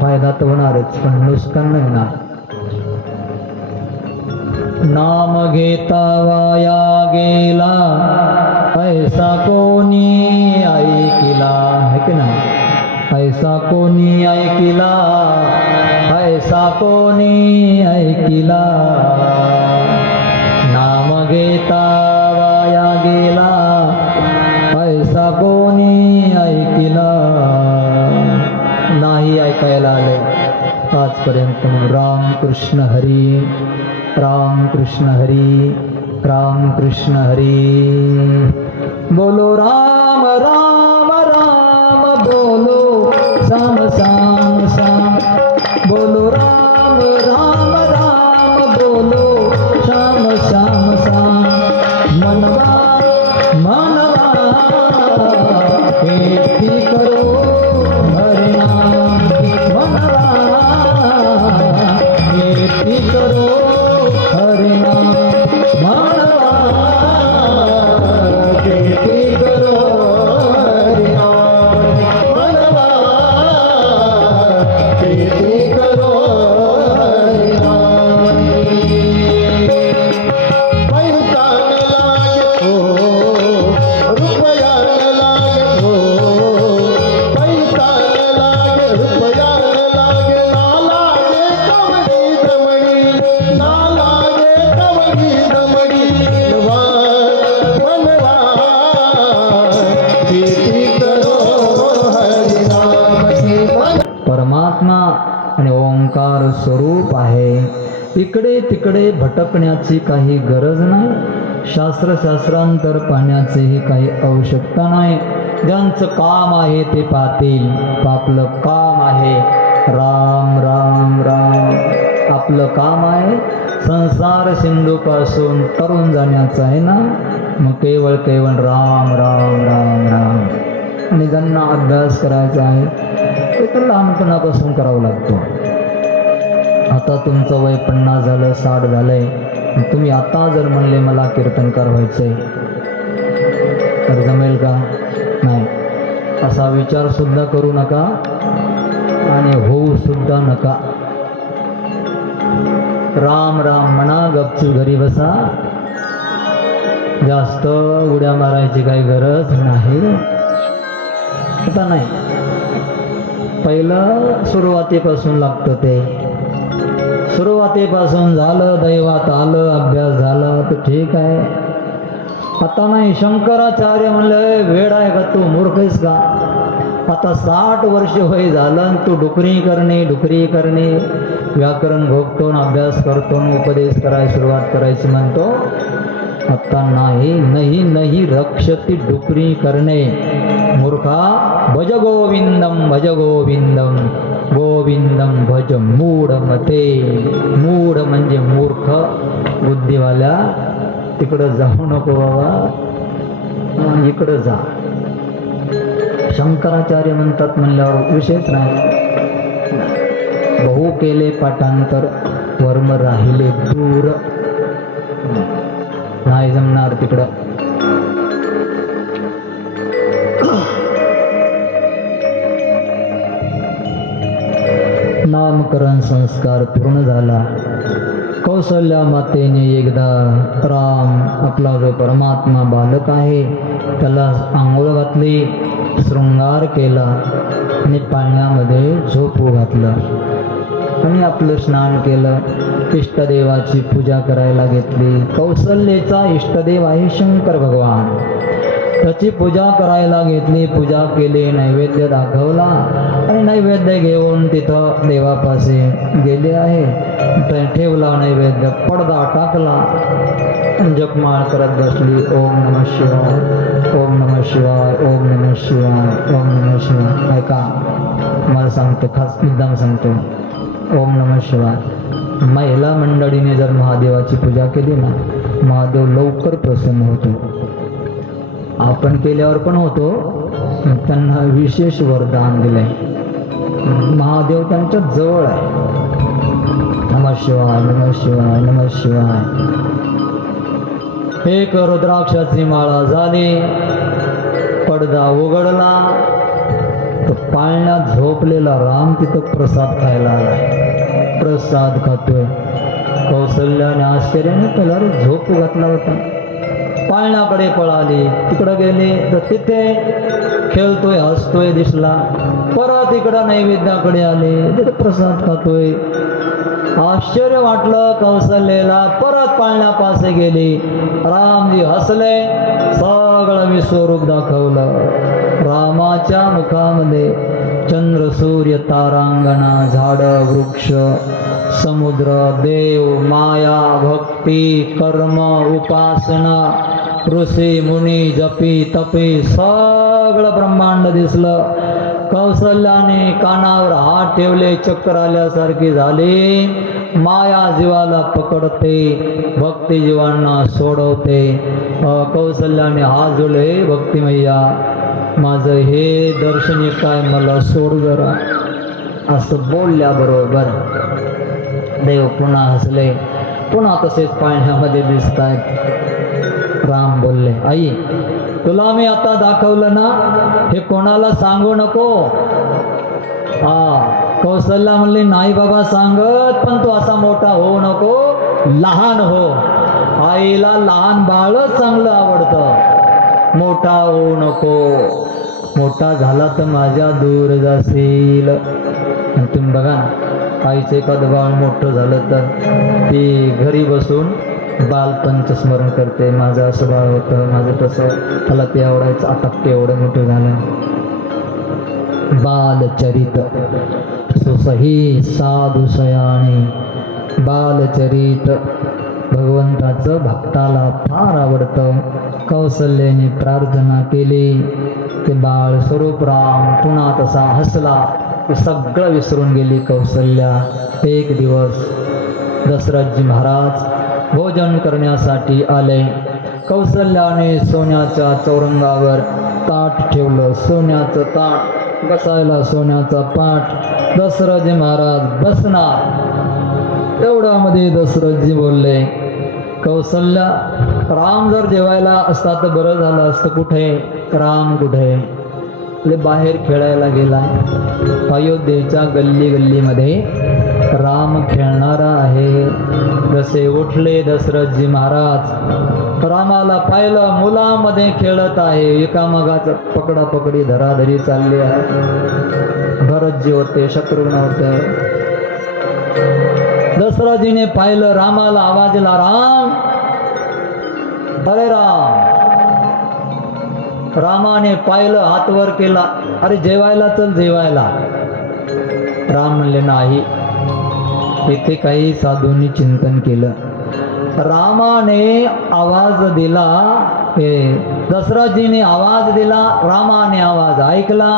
फायदा तर होणारच, पण नुकसान नाही होणार. नाम घेता वाया गेला, ऐसा कोणी ऐकिला. है की नाही? ऐसा कोणी ऐकिला, ऐसा कोणी ऐकिला. नाम घेता वाया गेला, ऐसा कोणी ऐकिला. नाही ऐकायला आले आजपर्यंत. राम कृष्ण हरी, राम कृष्ण हरी, राम कृष्ण हरी. बोलो राम राम राम, बोलो श्याम श्याम श्याम. बोलो राम राम राम, बोलो श्याम श्याम श्याम. मनवा मनवा खेती करो हरि नाम. मनवा खेती करो हरि नाम. मनवा खेती करो हरि नाम. मनवा खेती करो हरि नाम. पैसा न लागे हो, रुपया न लागे हो. पैसा न लागे, रुपया न लागे. ना लागे कवडी दमडी, ना लागे कवडी दमडी. मनवा खेती करो हरि नाम. परमात्मा आणि ओंकार स्वरूप आहे. इकडे तिकडे भटकण्याची काही गरज नाही, शास्त्रांतर पाहण्याचीही काही आवश्यकता नाही. ज्यांचं काम आहे ते पाहतील. आपलं काम आहे राम राम राम. आपलं काम आहे संसार सिंधूपासून तरुण जाण्याचं आहे ना, मग केवळ केवळ राम राम राम राम. आणि ज्यांना अभ्यास करायचा आहे ते तर लहानपणापासून करावं लागतो. आता तुमचं वय 50 झालं, 60 झालंय, तुम्ही आता जर म्हणले मला कीर्तनकार व्हायचंय तर जमेल का? नाही. असा विचार सुद्धा करू नका आणि होऊ सुद्धा नका. राम राम म्हणा, गपचूप घरी बसा. जास्त उड्या मारायची काही गरज नाही. आता नाही, पहिलं सुरुवातीपासून लागतं ते. सुरुवातीपासून झालं, दैवात आलं, अभ्यास झाला तर ठीक आहे. आता नाही. शंकराचार्य म्हणलं वेड आहे का तू, मूर्ख आहेस का? आता 60 वर्ष वय झालं तू डुकरी करणे व्याकरण भोगतो, अभ्यास करतो, उपदेश करायला सुरुवात करायची म्हणतो. आता नाही. नाही नाही रक्षती डुकरी करणे. मूर्खा, भज गोविंदम भज गोविंदम गोविंदम भज मूढ मते. मूढ म्हणजे मूर्ख, बुद्धिवाल्या. तिकडं जाऊ नको बाबा, इकडं जा. शंकराचार्य म्हणतात म्हणल्यावर विशेष नाही. बहु केले पाठांतर, वर्म राहिले दूर. नाही जमणार तिकडं. नामकरण संस्कार पूर्ण झाला. कौसल्या मातेने एकदा राम आपला जो परमात्मा बालक आहे त्याला आंघोळ घातली, शृंगार केला आणि पाण्यामध्ये झोपू घातलं आणि आपलं स्नान केलं. इष्टदेवाची पूजा करायला घेतली. कौसल्याचा इष्टदेव आहे शंकर भगवान. त्याची पूजा करायला घेतली. पूजा केली, नैवेद्य दाखवला आणि नैवेद्य घेऊन तिथं देवापाशी गेले आहे. ठेवला नैवेद्य, पडदा टाकला, जपमाळ करत बसली. ओम नमः शिवाय, ओम नमः शिवाय, ओम नमः शिवाय, ओम नमः शिवाय. ऐका, मला सांगतो, खास मुद्दाम सांगतो. ओम नमः शिवाय. महिला मंडळीने जर महादेवाची पूजा केली ना, महादेव लवकर प्रसन्न होतो. आपण केल्यावर पण होतो. त्यांना विशेष वरदान दिलंय. महादेव त्यांच्या जवळ आहे. नमः शिवाय, नमः शिवाय, नमः शिवाय. एक रुद्राक्षाची माळा झाली, पडदा उघडला तर पाळण्यात झोपलेला राम तिथं प्रसाद खायला आला. प्रसाद खातोय. कौसल्याने आश्चर्याने त्याला झोप घातला होता. पाळण्याकडे पळाली, तिकडं गेले तर तिथे खेळतोय, हसतोय दिसला. परत इकडं नैवेद्याकडे आले, तिथे प्रसाद खातोय. आश्चर्य वाटलं कौसल्याला. परत पाळण्यापासे गेली. रामजी हसले, सगळं विश्वरूप दाखवलं. रामाच्या मुखामध्ये चंद्र सूर्य तारांगणा, झाड वृक्ष समुद्र देव माया भक्ती कर्म उपासना ऋषी मुनी जपी तपी सगळं ब्रह्मांड दिसलं. कौसल्याने कानावर हात ठेवले, चक्कर आल्यासारखी झाली. माया जीवाला पकडते, भक्ती जीवांना सोडवते. कौसल्याने हात जोडले, भक्ती मैया माझं हे दर्शन काय, मला सोड जरा, असं बोलल्याबरोबर देव पुन्हा हसले. पुन्हा तसेच पाळण्यामध्ये दिसत आहेत. राम बोलले, आई तुला मी आता दाखवलं ना, हे कोणाला सांगू नको. कौसल्या म्हणली, नाही बाबा सांगत, पण तू असा मोठा होऊ नको, लहान हो. आईला लहान बाळच चांगलं आवडतं, मोठा होऊ नको. मोठा झाला तर माझ्या दूर जाशील. आणि तुम्ही बघा, आईचं एखादं बाळ मोठं झालं तर ती घरी बसून बालपणचं स्मरण करते. माझं असं बाळ होतं, माझं तसं, मला ते आवडायचं, आता ते एवढं मोठं झालं. बालचरित सुसही साधू सयाने बालचरित भगवंताचं भक्ताला फार आवडतं. कौसल्याने प्रार्थना केली. ते बाळ स्वरूप राम पुन्हा तसा हसला की सगळं विसरून गेली कौसल्या. एक दिवस दशरथजी महाराज भोजन करण्यासाठी आले. कौसल्याने सोन्याच्या चौरंगावर ताट ठेवलं. सोन्याचं ताट, बसायला सोन्याचा पाट. दशरथजी महाराज बसणार. एवढ्यामध्ये दशरथजी बोलले, कौसल्या, राम जर जेवायला असता तर बरं झालं असतं. कुठे राम? कुठे? बाहेर खेळायला गेलाय. अयोध्येच्या गल्ली गल्लीमध्ये राम खेळणारा आहे. जसे उठले दशरथजी महाराज, रामाला पाहिलं मुलामध्ये खेळत आहे. एकामागाचं पकडापकडी धराधरी चालली आहे. भरतजी होते, शत्रुघ्न होते. दशरथजीने पाहिलं, रामाला आवाज दिला, राम, अरे राम. रामाने पाहिलं, हात वर केला, अरे जेवायला चल, जेवायला. राम म्हणले नाही. इथे काही साधूंनी चिंतन केलं. रामाने आवाज दिला, दशरथजीने आवाज दिला, रामाने आवाज ऐकला,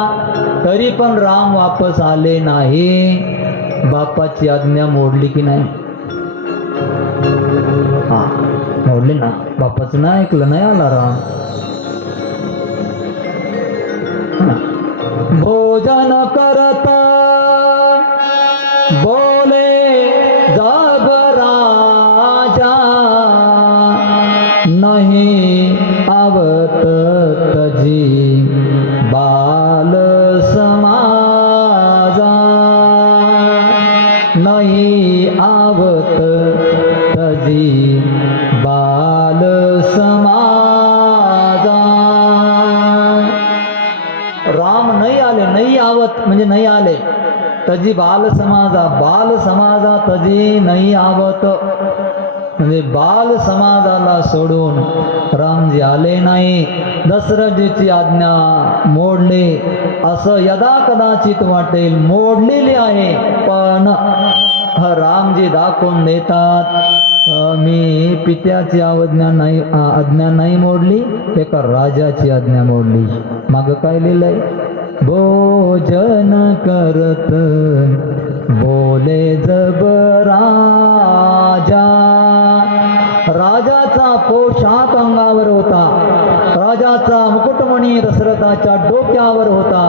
तरी पण राम वापस आले नाही. बापाची आज्ञा मोडली की नाही? हा, मोडली ना. बापाचं नाही ऐकलं, नाही आला राम. भोजन करता बोले जब राजा, नहीं आवत तजी बाल समाजा, नहीं आवत तजी बाल समाजा. राम नाही आले, नाही आवत म्हणजे नाही आले. तजी बाल समाजा, बाल समाजा तजी नाही आवत म्हणजे बाल समाजाला सोडून रामजी आले नाही. दशरथजीची आज्ञा मोडले असं यदा कदाचित वाटेल, मोडलेली आहे. पण रामजी दाखवून देतात, मी पित्याची आज्ञा नाही मोडली, एका राजाची आज्ञा मोडली. माग काय लिहिलंय? भोजन करत बोले जब राजा. राजाचा पोशाख अंगावर होता, राजाचा मुकुटमणी दशरथाच्या डोक्यावर होता.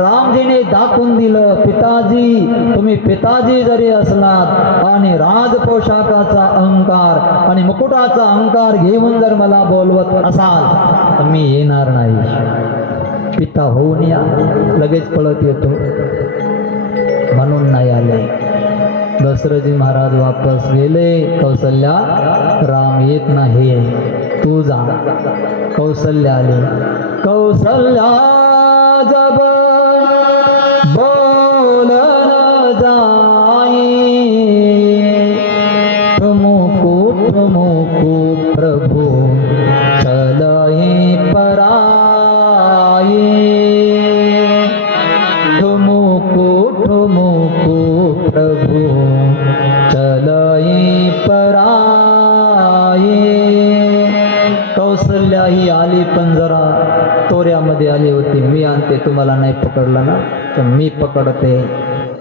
रामजीने दाखवून दिलं, पिताजी, तुम्ही पिताजी जरी असलात आणि राज पोशाखाचा अहंकार आणि मुकुटाचा अहंकार घेऊन जर मला बोलवत असाल तर मी येणार नाही. पिता होऊन या, लगेच पळत येतो, म्हणून नाही आले. दशरथजी महाराज वापस गेले. कौसल्या, राम येत नाही, तू जा. कौसल्या आली. कौसल्या जब बोलन जाई, ठुमुकू ठुमुकू प्रभु चलई पराई. ठुमुकू ठुमुकू प्रभु चलई पराई. कौसल्या ही आली, पण जरा तोऱ्यामध्ये आली होती. मी आणते, तुम्हाला नाही पकडलं ना तर मी पकडते,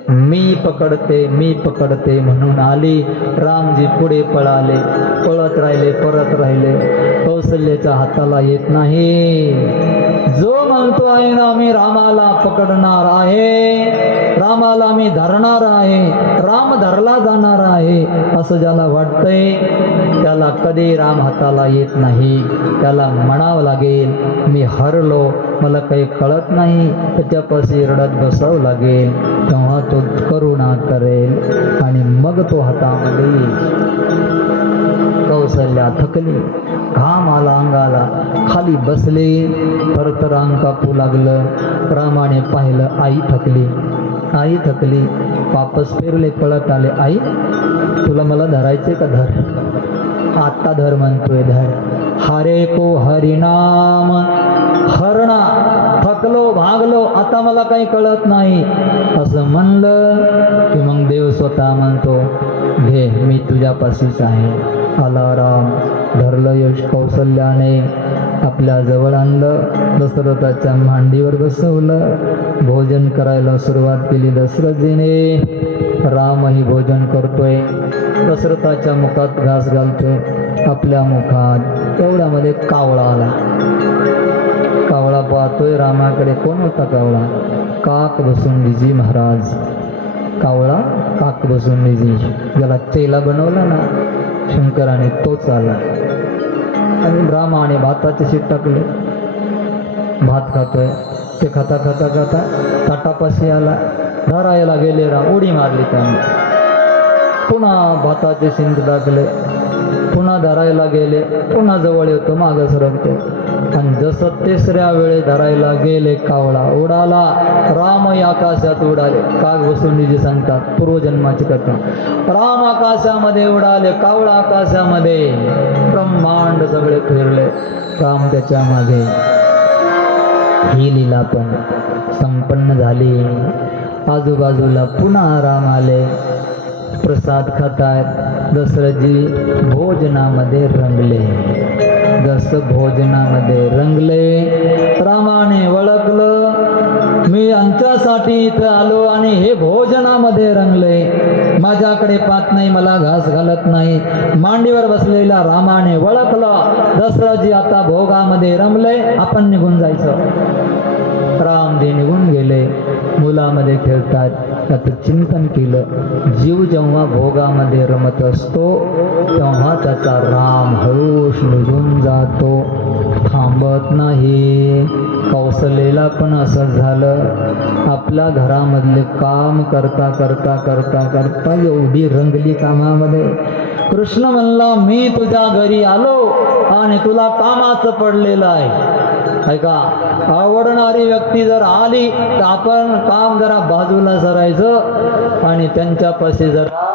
मी पकडते, मी पकडते म्हणून आली. रामजी पुढे पळाले, पळत राहिले, परत राहिले. कौसल्याच्या हाताला येत नाही. जो म्हणतो आहे ना मी रामाला पकडणार आहे, रामाला मी धरणार आहे, राम धरला जाणार आहे, असं ज्याला वाटतंय त्याला कधी राम हाताला येत नाही. त्याला म्हणावं लागेल, मी हरलो, मला काही कळत नाही, त्याच्यापाशी रडत बसावं लागेल. तेव्हा तो करुणा करेल आणि मग तो हातामध्ये येईल. कौसल्या थकली, घाम आला अंगाला, खाली बसले, थरथर अंग कापू लागलं. रामाने पाहिलं, आई थकली, आई थकली. वापस फिरले, पळत आले. आई, तुला मला धरायचे का? धर. आत्ता धर म्हणतोय, धर. हरे को हरिनाम हरणा, थकलो, भागलो, आता मला काही कळत नाही असं म्हणलं की मग देव स्वतः म्हणतो, घे मी तुझ्यापाशीच आहे. आला राम, धरलं यश कौशल्याने, आपल्या जवळ आणलं, दशरथाच्या मांडीवर बसवलं, भोजन करायला सुरुवात केली दशरथजीने. रामही भोजन करतोय, दशरथाच्या मुखात घास घालतोय. आपल्या मुखात एवढ्यामध्ये कावळा आला. कावळा पाहतोय रामाकडे. कोण होता कावळा? काक बसुंडीजी महाराज. कावळा काक बसुंडीजी, ज्याला चेला बनवला ना शंकराने, तोच आला. आणि रामाने भाताचे शीट टाकले, भात खातोय. ते खाता खाता खाता ताटापाशी आला, धरायला गेले. राम उडी मारली त्याने. पुन्हा भाताचे शिंद टाकले, पुन्हा धरायला गेले. पुन्हा जवळ येतो, मागं सरकतो. आणि जसं तिसऱ्या वेळे धरायला गेले, कावळा उडाला. रामही आकाशात उडाले. काग बसुंडीजी सांगतात पूर्वजन्माची कथा. राम आकाशामध्ये उडाले, कावळा आकाशामध्ये. ब्रह्मांड सगळे फिरले, राम त्याच्या मागे. ही लीला पण संपन्न झाली. आजूबाजूला पुन्हा राम आले, प्रसाद खातायत. दशरथजी भोजनामध्ये रंगले. जसं भोजनामध्ये रंगले, रामाने ओळखलं मी यांच्यासाठी इथं आलो आणि हे भोजनामध्ये रंगले. माझ्याकडे पाहत नाही, मला घास घालत नाही. मांडीवर बसलेल्या रामाने ओळखलं दशरथजी आता भोगामध्ये रमले, आपण निघून जायचं. रामजी निघून गेले. मुलामध्ये खेळतात. त्याचं चिंतन केलं. जीव जेव्हा भोगामध्ये रमत असतो तेव्हा त्याचा राम हळूच निघून जातो, थांबत नाही. कौशलेला पण असं झालं. आपल्या घरामधले काम करता करता करता करता एवढी रंगली कामामध्ये. कृष्ण म्हणला मी तुझ्या घरी आलो आणि तुला कामाचं पडलेलं आहे. ऐका, आवडणारी व्यक्ती जर आली तर आपण काम जरा बाजूला सरायचं आणि त्यांच्यापाशी जरा